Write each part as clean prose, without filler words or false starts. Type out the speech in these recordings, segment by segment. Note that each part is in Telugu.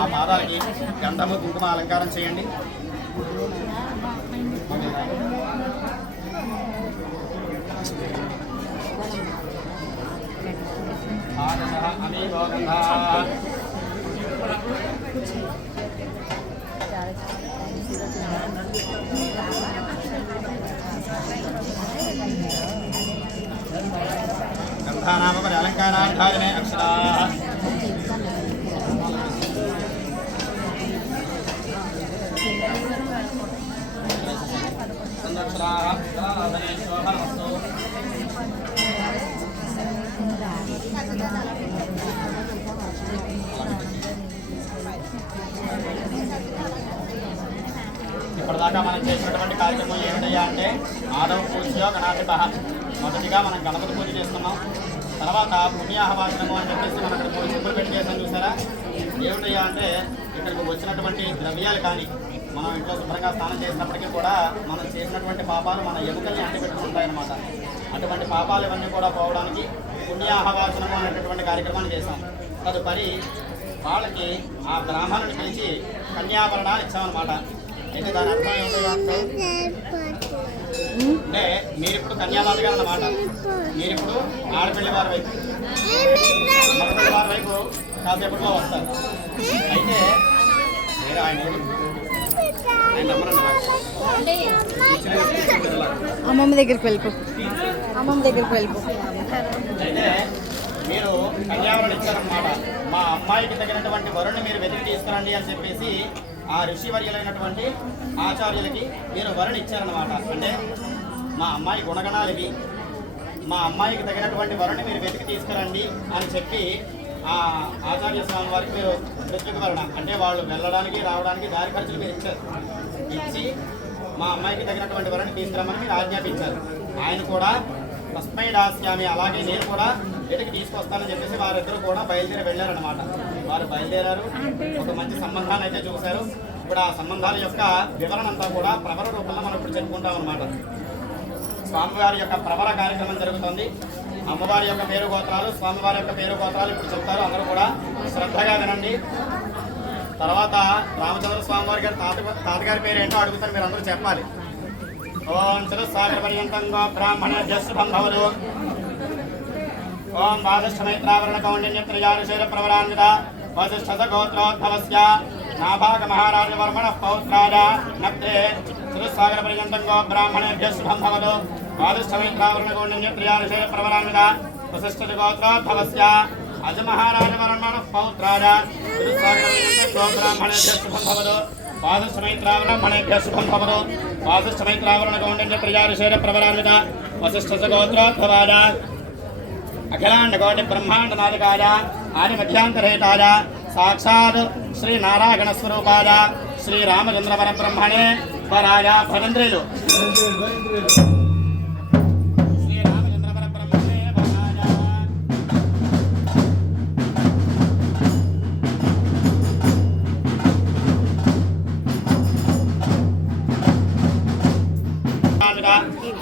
ఆ పాదాలకి గంధము కుంకుమ అలంకారం చేయండి. గంధానామ పరి అలంకారాధారణే అక్షరా ఇప్పటిదాకా మనం చేసినటువంటి కార్యక్రమం ఏమిటయ్యా అంటే ఆదవ పూజ్యో గణాధిప. మొదటిగా మనం గణపతి పూజ చేస్తున్నాం. తర్వాత పుణ్యాహవాచనము అని చెప్పేసి మనం ఇక్కడ 3 సింపుల్ పెట్టి చేసాం. చూసారా ఏమిటయ్యా అంటే ఇక్కడికి వచ్చినటువంటి ద్రవ్యాలు కానీ మనం ఇంట్లో శుభ్రంగా స్నానం చేసినప్పటికీ కూడా మనం చేసినటువంటి పాపాలు మన ఎముకల్ని అంటిపెట్టుకుంటాయన్నమాట. అటువంటి పాపాలు ఇవన్నీ కూడా పోవడానికి పుణ్యాహవాచనము అనేటటువంటి కార్యక్రమాన్ని చేసాం. తదుపరి వాళ్ళకి ఆ బ్రాహ్మణుని పిలిచి కన్యాభరణాలు ఇచ్చామన్నమాట. అయితే దాని అర్థం ఏమిటో అంటే మీరిప్పుడు కన్యాదాత గారు అన్నమాట. మీరిప్పుడు ఆడపిల్లి వారి వైపు మగపిల్లి వారి వైపు కాసేపట్లో వస్తారు. అయితే మీరు ఆయన అమ్మమ్మ దగ్గరికి వెళ్ళిపో. అమ్మమ్మ దగ్గరికి వెళ్ళిపో. అయితే మీరు కన్యావరణ ఇచ్చారన్నమాట. మా అమ్మాయికి తగినటువంటి వరుణ్ణి మీరు వెతికి తీసుకురండి అని చెప్పేసి ఆ ఋషివర్యులైనటువంటి ఆచార్యులకి మీరు వరుణ్ ఇచ్చారన్నమాట. అంటే మా అమ్మాయి గుణగణాలు ఇవి, మా అమ్మాయికి తగినటువంటి వరుణ్ణి మీరు వెతికి తీసుకురండి అని చెప్పి ఆ ఆచార్య స్వామి వారికి మీరు మృత్యుక వరుణ అంటే వాళ్ళు వెళ్ళడానికి రావడానికి దారి ఖర్చులు మీరు ఇచ్చారు. ఇచ్చి మా అమ్మాయికి తగినటువంటి వరుణ్ణి తీసుకురమ్మని మీరు ఆజ్ఞాపించారు. ఆయన కూడా తస్మై దాస్యామి అలాగే నేను కూడా వెతికి తీసుకొస్తానని చెప్పేసి వారిద్దరూ కూడా బయలుదేరి వెళ్ళారనమాట. వారు బయలుదేరారు, ఒక మంచి సంబంధాన్ని అయితే చూశారు. ఇప్పుడు ఆ సంబంధాల యొక్క వివరణ అంతా కూడా ప్రవర రూపంలో మనం ఇప్పుడు చెప్పుకుంటాం అనమాట. స్వామివారి యొక్క ప్రవర కార్యక్రమం జరుగుతుంది. అమ్మవారి యొక్క పేరు గోత్రాలు, స్వామివారి యొక్క పేరు గోత్రాలు ఇప్పుడు చెప్తారు. అందరూ కూడా శ్రద్ధగా వినండి. తర్వాత రామచంద్ర స్వామి వారి గారి తాతగారి పేరు ఏంటో అడుగుతారు, మీరు అందరూ చెప్పాలి. ఓం చతుస్సాగర పర్యంతంగా బ్రాహ్మణేభ్యః శుభం భవతు. ఓం వాసిష్ఠమైత్రావరణ కౌండిన్యత్రయారుషేర ప్రవరాన్విత వసిష్ఠస గోత్రోద్భవస్య నాభాగ మహారాజవర్మణః పౌత్రాయ నప్తే చతుస్సాగర పర్యంతంగా బ్రాహ్మణేభ్యః శుభం భవతు. వాసిష్ఠమైత్రావరణ కౌండిన్యత్రయారుషేర ప్రవరాన్విత వసిష్ఠస గోత్రోద్భవస్య అజ మహారాజవర్మణః పౌత్రాయ చతుస్సాగర పర్యంతంగా బ్రాహ్మణేభ్యః శుభం భవతు. వాసిష్ఠమైత్రావరణేభ్యః శుభం భవతు. వాసిష్ఠమైత్రావరణ కౌండిన్యత్రయారుషేర ప్రవరాన్విత వసిష్ఠస గోత్రోద్భవాయ అఖిలాండ కోటి బ్రహ్మాండ నాయకాయ ఆది మధ్యాంతరహితాయ సాక్షాత్ శ్రీ నారాయణ స్వరూపాయ శ్రీ రామచంద్ర పరబ్రహ్మణే వరాయ భవేంద్రులు.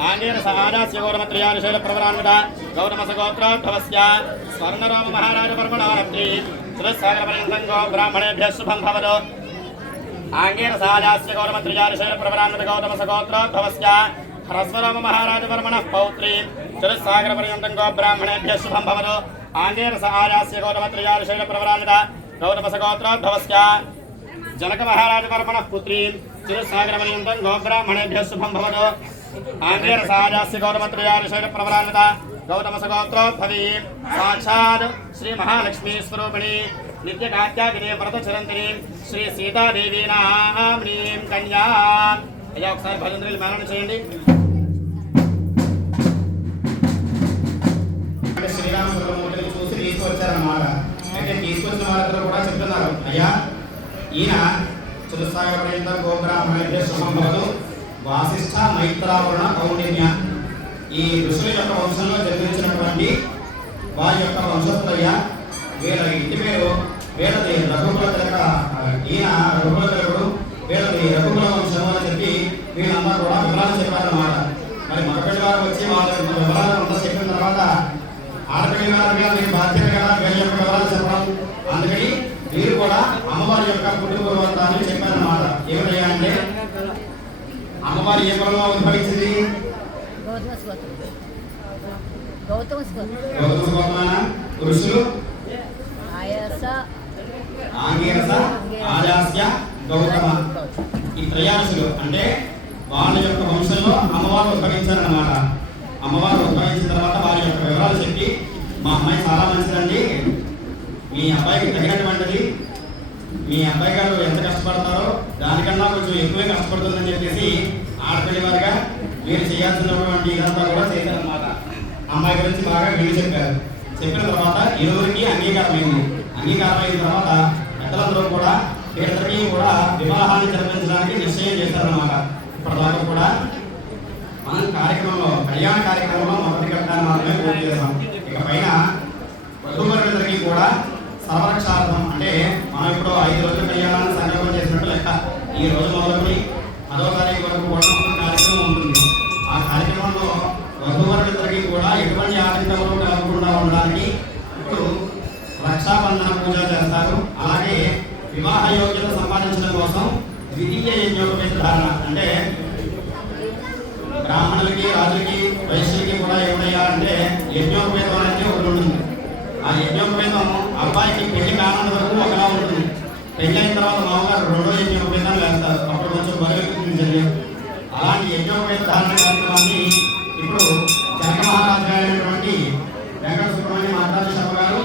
ఆంజేయ సహాజాస్య గౌరమత్రయానుశైల ప్రవరాన్విత గౌరమస గోత్రోద్భవస్య స్వర్ణరామ మహారాజ పర్వణారప్తి చతుస్సాగర పర్యంతంగో బ్రాహ్మణేభ్యః శుభం భవతు. ఆంజేయ సహాజాస్య గౌరమత్రయానుశైల ప్రవరాన్విత గౌరమస గోత్రోద్భవస్య హ్రస్వరామ మహారాజ పర్వణః పౌత్రి చతుస్సాగర పర్యంతంగో బ్రాహ్మణేభ్యః శుభం భవతు. ఆంజేయ సహాజాస్య గౌరమత్రయానుశైల ప్రవరాన్విత గౌరమస గోత్రోద్భవస్య జనక మహారాజ పర్వణః పుత్రి చతుస్సాగర పర్యంతంగో బ్రాహ్మణేభ్యః శుభం భవతు. ఆంధ్రేయ సహాజాస్య గౌతమత్రయానుశైల ప్రవరాన్విత గౌతమస గోత్రోద్భవీ సాక్షాత్ శ్రీ మహాలక్ష్మీ స్వరూపిణి నిత్య కాత్యాగిని వ్రత చిరంతిని శ్రీ సీతాదేవి నామ్నీం కన్యా. అయ్యా ఒకసారి భజంత్రులు మేళన చేయండి. శ్రీరామచంద్రమూర్తిని చూసి తీసుకొచ్చారన్నమాట. అయితే తీసుకొచ్చిన వాళ్ళందరూ కూడా చెప్తున్నారు, అయ్యా ఈయన చతుస్సాగర పర్యంతం గోబ్రాహ్మణేభ్యః శుభం భవతు. వాసిష్ఠ మైత్రావరణ కౌండిన్య ఈ ఋషుల యొక్క వంశంలో జన్మించినటువంటి వారి యొక్క వంశస్థులయ్య. వీళ్ళ ఇంటి పేరు వీళ్ళది రఘుకుల తిలక. ఈయన రఘుకుల తిలకుడు, వీళ్ళది రఘుకుల వంశం అని చెప్పి వీళ్ళందరూ కూడా వివరాలు చెప్పారన్నమాట. మరి మగపిల్లి వారు వచ్చి వాళ్ళ వివరాలు అంతా చెప్పిన తర్వాత ఆడపిల్లి గారు వీళ్ళకి బాధ్యత కదా వీళ్ళ యొక్క వివరాలు ఏ కులంలో ఉద్భవించింది? గౌతమ గోత్రమేనా? ఋషులు ఆంగీరస, ఆజాస్య, గౌతమ. ఈ త్రయాసులు అంటే వాళ్ళ యొక్క వంశంలో అమ్మవారు ఉద్భవించారన్నమాట. అమ్మవారు ఉద్భవించిన తర్వాత వారి యొక్క వివరాలు చెప్పి, మా అమ్మాయి చాలా మంచిదండి, మీ అబ్బాయికి తగినటువంటిది, మీ అబ్బాయి గారు ఎంత కష్టపడతారో దానికన్నా కొంచెం ఎక్కువే కష్టపడుతుందని చెప్పేసి ఆడపిల్లి వారిగా మీరు చేయాల్సినటువంటి ఇదంతా కూడా చేశారన్నమాట. అమ్మాయి గురించి బాగా వీళ్ళు చెప్పారు. చెప్పిన తర్వాత ఇరువురికి అంగీకారమైంది. అంగీకారమైన తర్వాత పెద్దలందరూ కూడా వీళ్ళందరికీ కూడా వివాహాన్ని జరిపించడానికి నిశ్చయం చేశారన్నమాట. ఇప్పటిదాకా కూడా మనం కార్యక్రమంలో కళ్యాణ కార్యక్రమంలో మొదటి ఘట్టాన్ని మాత్రమే పూర్తి చేస్తాం. ఇక పైన వధూవరులందరికీ కూడా సర్వరక్షార్థం అంటే మనం ఇప్పుడు 5 రోజుల కళ్యాణాన్ని సంకల్పం చేసినట్టు లెక్క. ఈ రోజు మొదలుకొని 10వ తారీఖు వరకు కూడా మొత్తం కార్యక్రమం ఉంటుంది. ఆ కార్యక్రమంలో వధూవరులందరికీ కూడా ఎటువంటి ఆటంకములు కలగకుండా ఉండడానికి ఇప్పుడు రక్షాబంధన పూజ చేస్తారు. అలాగే వివాహ యోగ్యత సంపాదించడం కోసం ద్వితీయ యజ్ఞోపేత ధారణ అంటే బ్రాహ్మణులకి, రాజులకి, వైశ్యులకి కూడా ఏమయ్యా అంటే యజ్ఞోపేతం అనేది ఒకటి ఉంటుంది. ఆ యజ్ఞోపేతం అబ్బాయికి పెళ్లి కానంత వరకు ఒకలా ఉంటుంది. పెళ్లి అయిన తర్వాత మామూలుగా రెండో యజ్ఞోపేతాన్ని వేస్తారు. అప్పుడు కొంచెం బరువెక్కించండి. అలాంటి యజ్ఞోపేత ధారణ కార్యక్రమాన్ని ఇప్పుడు జనక మహారాజు అయినటువంటి వెంకట సుబ్రహ్మణ్య మహారాజు శర్మ గారు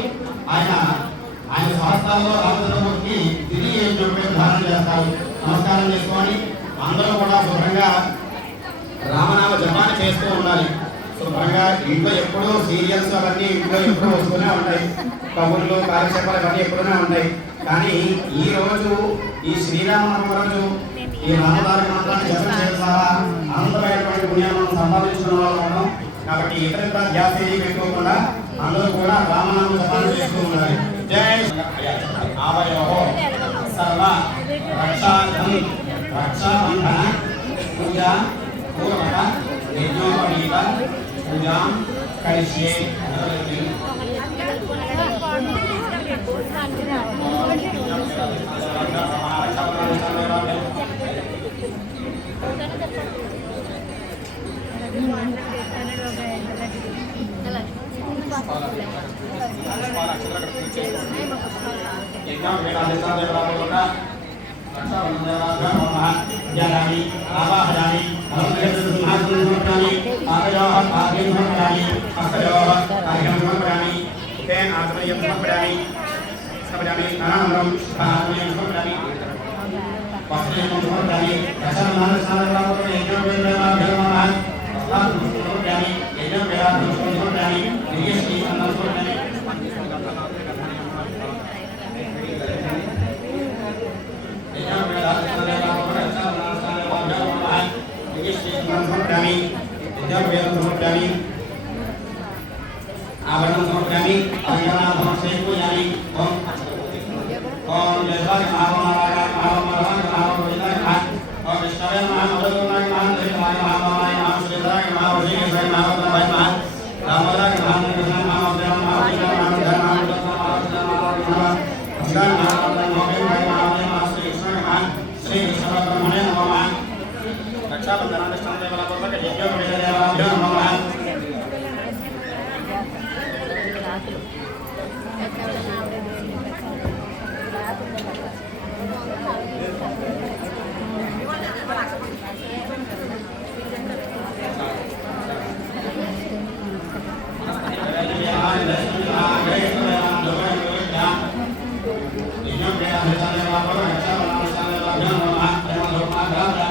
ఆయన సంస్థల్లో రామచంద్రమూర్తికి తిరిగి యజ్ఞోపేత ధారణ చేస్తారు. నమస్కారం చేసుకొని అందరూ కూడా శుభ్రంగా రామనామ జపాన్ని చేస్తూ ఉండాలి. శుభ్రంగా ఇంట్లో ఎప్పుడూ సీరియల్స్ అవన్నీ ఇంట్లో ఎప్పుడూ వస్తూనే ఉంటాయి. కబుర్లు, కార్యక్రమాలు అవన్నీ ఎప్పుడూనే ఉంటాయి. కానీ ఈ రోజు ఈ శ్రీరామనవమి రోజు ఈ రామదారి మంత్రాన్ని జపం చేయడం ద్వారా అనంతమైనటువంటి పుణ్యాలను సంపాదించుకున్న వాళ్ళు ఉన్నాం. కాబట్టి ఇతర ధ్యాస పెట్టుకోకుండా అందరూ కూడా రామనామ జపాన్ని చేస్తూ ఉండాలి. జై ఆవయోహో సర్వ రక్షాబంధన పూజ పూర్వక యజ్ఞోపవీత పూజాం కరిష్యే. ఆవరణం సమర్పయామి అయ్యానా సమర్పయ పూజామి. ఓం ఓం దేవాయ మహామాయ మహామాయ మహామాయ ఓం విష్ణవే మహామధురాయ మహాదేవాయ మహామాయ మహాశ్రీధరాయ మహావజీయ మహావదనాయ మహా రామదాయ మహాదేవాయ మహాదేవ మహాదేవ మహాదేవ శ్రీ విష్ణుబ్రహ్మణే నమః. రక్షాబంధనానుష్ఠాన పూర్వక యజ్ఞోపవేతాభ్యో నమః. Gracias.